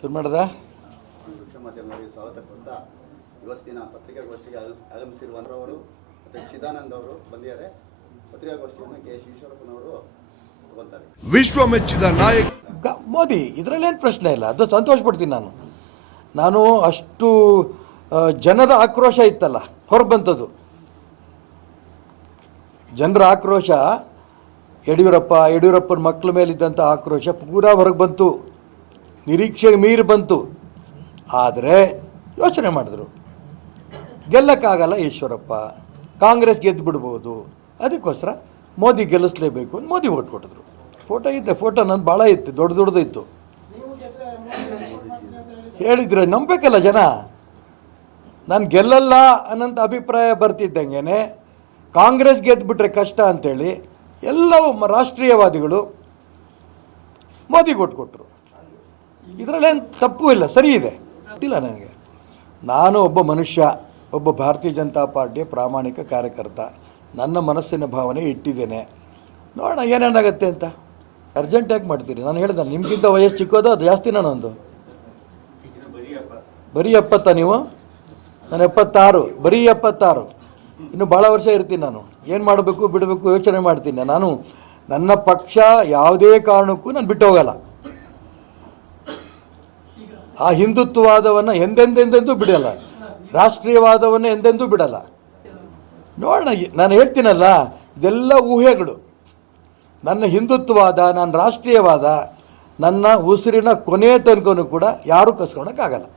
ಶುರು ಮಾಡಿದ ಮಾಧ್ಯಮದವರಿಗೆ ಸ್ವಾಗತ ಕೊಡ್ತಾ ಇವತ್ತಿನ ಪತ್ರಿಕಾಗೋಷ್ಠಿಗೆ ಆಗಮಿಸಿರುವಂಥವರು ಮತ್ತು ಚಿದಾನಂದ್ ಅವರು ಬಂದಿದ್ದಾರೆ. ಪತ್ರಿಕಾಗೋಷ್ಠಿಯನ್ನು ಕೆ ಎಸ್ ಈಶ್ವರಪ್ಪನವರು ತಗೊಳ್ತಾರೆ. ವಿಶ್ವ ಮೆಚ್ಚಿದ ನಾಯಕ ಮೋದಿ, ಇದರಲ್ಲೇನು ಪ್ರಶ್ನೆ ಇಲ್ಲ, ಅದು ಸಂತೋಷ ಪಡ್ತೀನಿ. ನಾನು ಅಷ್ಟು ಜನರ ಆಕ್ರೋಶ ಇತ್ತಲ್ಲ ಹೊರಬಂತದ್ದು. ಜನರ ಆಕ್ರೋಶ, ಯಡಿಯೂರಪ್ಪನ ಮಕ್ಕಳ ಮೇಲಿದ್ದಂಥ ಆಕ್ರೋಶ ಪೂರಾ ಹೊರಗೆ ಬಂತು, ನಿರೀಕ್ಷೆಗೆ ಮೀರಿ ಬಂತು. ಆದರೆ ಯೋಚನೆ ಮಾಡಿದ್ರು, ಗೆಲ್ಲಕ್ಕಾಗಲ್ಲ ಈಶ್ವರಪ್ಪ, ಕಾಂಗ್ರೆಸ್ ಗೆದ್ದು ಬಿಡ್ಬೋದು, ಅದಕ್ಕೋಸ್ಕರ ಮೋದಿ ಗೆಲ್ಲಿಸಲೇಬೇಕು ಅಂತ ಮೋದಿ ಓಟ್ ಕೊಟ್ಟಿದ್ರು. ಫೋಟೋ ನಂದು ಭಾಳ ಇತ್ತು, ದೊಡ್ಡದು ಇತ್ತು. ಹೇಳಿದ್ರೆ ನಂಬಬೇಕಲ್ಲ ಜನ. ನಾನು ಗೆಲ್ಲಲ್ಲ ಅನ್ನೋಂಥ ಅಭಿಪ್ರಾಯ ಬರ್ತಿದ್ದಂಗೆ ಕಾಂಗ್ರೆಸ್ ಗೆದ್ದುಬಿಟ್ರೆ ಕಷ್ಟ ಅಂಥೇಳಿ ಎಲ್ಲವೂ ರಾಷ್ಟ್ರೀಯವಾದಿಗಳು ಮೋದಿಗೆ ಓಟ್ ಕೊಟ್ಟರು. ಇದರಲ್ಲೇನು ತಪ್ಪು ಇಲ್ಲ, ಸರಿ ಇದೆ. ಗೊತ್ತಿಲ್ಲ ನನಗೆ. ನಾನು ಒಬ್ಬ ಮನುಷ್ಯ, ಒಬ್ಬ ಭಾರತೀಯ ಜನತಾ ಪಾರ್ಟಿಯ ಪ್ರಾಮಾಣಿಕ ಕಾರ್ಯಕರ್ತ. ನನ್ನ ಮನಸ್ಸಿನ ಭಾವನೆ ಇಟ್ಟಿದ್ದೇನೆ. ನೋಡೋಣ ಏನೇನಾಗುತ್ತೆ ಅಂತ. ಅರ್ಜೆಂಟ್ ಯಾಕೆ ಮಾಡ್ತೀರಿ? ನಾನು ಹೇಳಿದೆ ನಿಮಗಿಂತ ವಯಸ್ಸು ಚಿಕ್ಕೋದು, ಅದು ಜಾಸ್ತಿ ನಾನೊಂದು. ಬರೀ 70 ನೀವು? ನಾನು 76, ಬರೀ 76. ಇನ್ನು ಭಾಳ ವರ್ಷ ಇರ್ತೀನಿ ನಾನು. ಏನು ಮಾಡಬೇಕು ಬಿಡಬೇಕು ಯೋಚನೆ ಮಾಡ್ತೀನಿ ನಾನು. ನನ್ನ ಪಕ್ಷ ಯಾವುದೇ ಕಾರಣಕ್ಕೂ ನಾನು ಬಿಟ್ಟು ಹೋಗಲ್ಲ. ಆ ಹಿಂದುತ್ವವಾದವನ್ನು ಎಂದೆಂದೆಂದೆಂದೂ ಬಿಡಲ್ಲ, ರಾಷ್ಟ್ರೀಯವಾದವನ್ನು ಎಂದೆಂದೂ ಬಿಡಲ್ಲ. ನೋಡೋಣ, ನಾನು ಹೇಳ್ತೀನಲ್ಲ, ಇದೆಲ್ಲ ಊಹೆಗಳು. ನನ್ನ ಹಿಂದುತ್ವವಾದ, ನನ್ನ ರಾಷ್ಟ್ರೀಯವಾದ, ನನ್ನ ಉಸಿರಿನ ಕೊನೆಯ ತನಕನೂ ಕೂಡ ಯಾರೂ ಕಸ್ಕೊಳಕ್ಕಾಗಲ್ಲ.